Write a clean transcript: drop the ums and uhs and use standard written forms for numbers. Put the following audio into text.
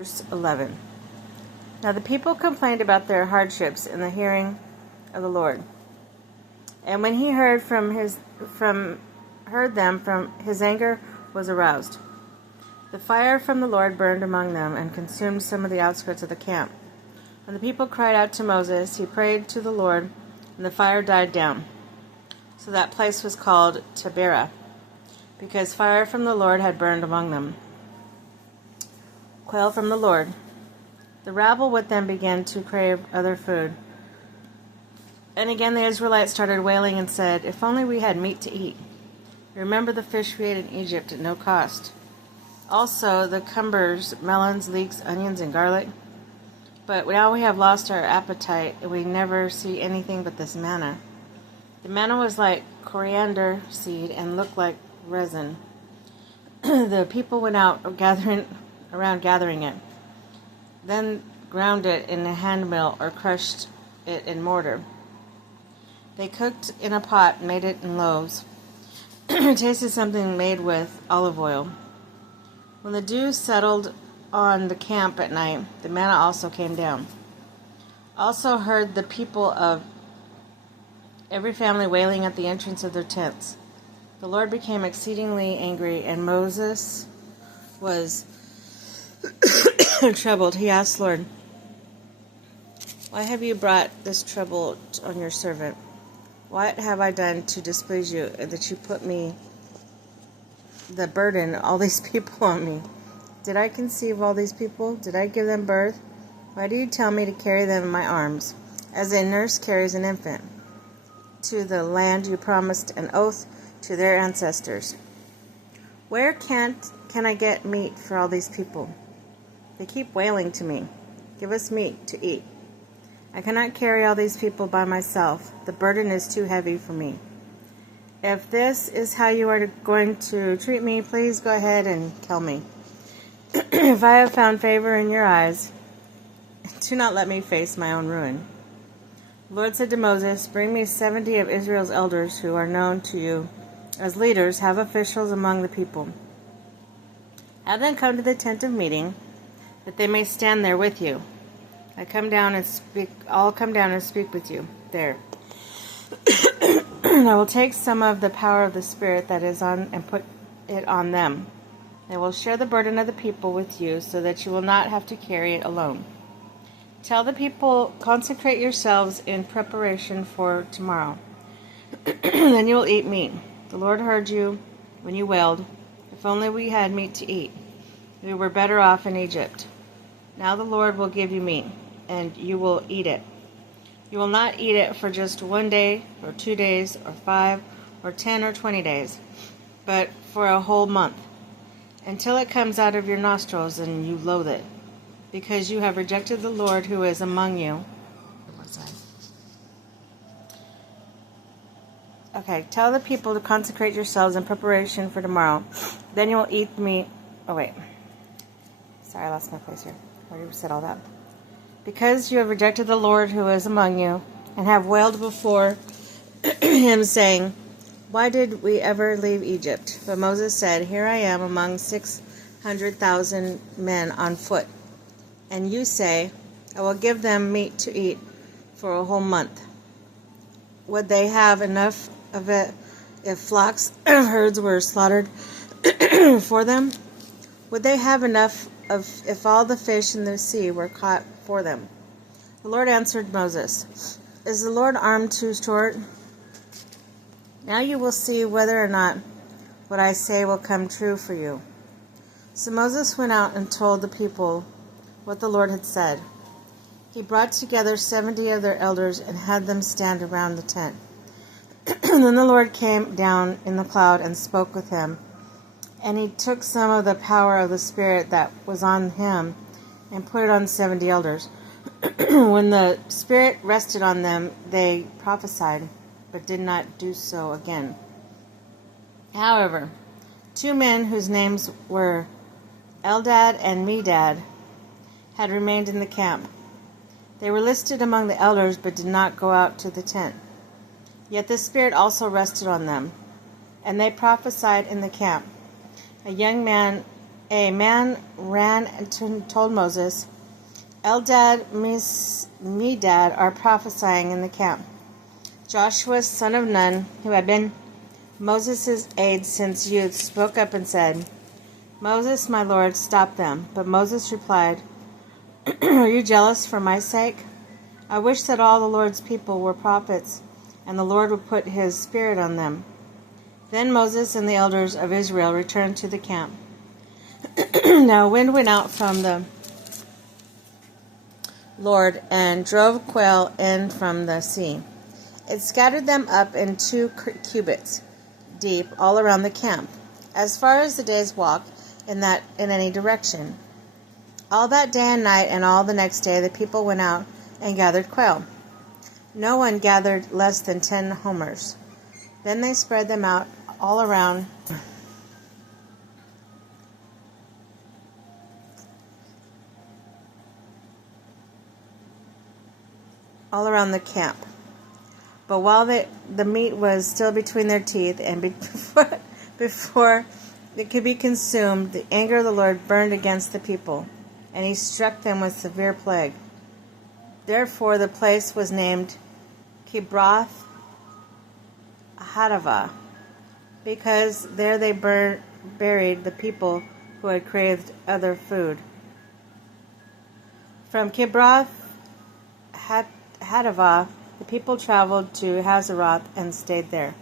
Verse 11. Now the people complained about their hardships in the hearing of the Lord. And when he heard them, his anger was aroused. The fire from the Lord burned among them and consumed some of the outskirts of the camp. When the people cried out to Moses, he prayed to the Lord, and the fire died down. So that place was called Taberah, because fire from the Lord had burned among them. Quail from the Lord. The rabble with them began to crave other food. And again the Israelites started wailing and said, "If only we had meat to eat. Remember the fish we ate in Egypt at no cost. Also the cucumbers, melons, leeks, onions, and garlic. But now we have lost our appetite, and we never see anything but this manna." The manna was like coriander seed and looked like resin. The people went out gathering it, then ground it in a hand mill or crushed it in mortar. They cooked in a pot and made it in loaves. It tasted something made with olive oil. When the dew settled on the camp at night, the manna also came down. Also heard the people of every family wailing at the entrance of their tents. The Lord became exceedingly angry, and Moses was troubled. He asked, "Lord, why have you brought this trouble on your servant? What have I done to displease you, that you put me the burden, all these people on me? Did I conceive all these people? Did I give them birth? Why do you tell me to carry them in my arms, as a nurse carries an infant, to the land you promised an oath to their ancestors? Where can I get meat for all these people? They keep wailing to me, 'Give us meat to eat.' I cannot carry all these people by myself. The burden is too heavy for me. If this is how you are going to treat me, please go ahead and kill me. If I have found favor in your eyes, do not let me face my own ruin." The Lord said to Moses, "Bring me 70 of Israel's elders who are known to you as leaders, have officials among the people. Have them come to the tent of meeting, that they may stand there with you. I'll come down and speak with you there. I will take some of the power of the Spirit that is on and put it on them. They will share the burden of the people with you, so that you will not have to carry it alone. Tell the people, consecrate yourselves in preparation for tomorrow. Then you will eat meat. The Lord heard you when you wailed, 'If only we had meat to eat. We were better off in Egypt.' Now the Lord will give you meat, and you will eat it. You will not eat it for just 1 day, or 2 days, or 5, or 10, or 20 days, but for a whole month, until it comes out of your nostrils and you loathe it, because you have rejected the Lord who is among you." Okay, tell the people to consecrate yourselves in preparation for tomorrow. Then you will eat meat. Oh, wait. Sorry, I lost my place here. I already said all that. "Because you have rejected the Lord who is among you, and have wailed before him, saying, 'Why did we ever leave Egypt?' But Moses said, 'Here I am among 600,000 men on foot. And you say, I will give them meat to eat for a whole month. Would they have enough of it if flocks of herds were slaughtered for them? Would they have enough if all the fish in the sea were caught for them?' The Lord answered Moses, 'Is the Lord arm too short? Now you will see whether or not what I say will come true for you.' So Moses went out and told the people what the Lord had said. He brought together 70 of their elders and had them stand around the tent. Then the Lord came down in the cloud and spoke with him. And he took some of the power of the Spirit that was on him and put it on 70 elders. When the Spirit rested on them, they prophesied, but did not do so again. However, 2 men whose names were Eldad and Medad had remained in the camp. They were listed among the elders, but did not go out to the tent. Yet the Spirit also rested on them, and they prophesied in the camp. A young man a man ran and told Moses, Eldad, Medad are prophesying in the camp. Joshua, son of Nun, who had been Moses' aide since youth, spoke up and said, Moses, my lord, stop them. But Moses replied, Are you jealous for my sake? I wish that all the Lord's people were prophets, and the Lord would put his spirit on them. Then Moses and the elders of Israel returned to the camp. Now a wind went out from the Lord and drove quail in from the sea. It scattered them up in 2 cubits deep all around the camp, as far as the day's walk in any direction. All that day and night and all the next day the people went out and gathered quail. No one gathered less than 10 homers. Then they spread them out all around the camp. But while the meat was still between their teeth and before it could be consumed, the anger of the Lord burned against the people, and he struck them with severe plague. Therefore the place was named Kibroth Hattaavah, because there they buried the people who had craved other food. From Kibroth Hattaavah, the people traveled to Hazeroth and stayed there.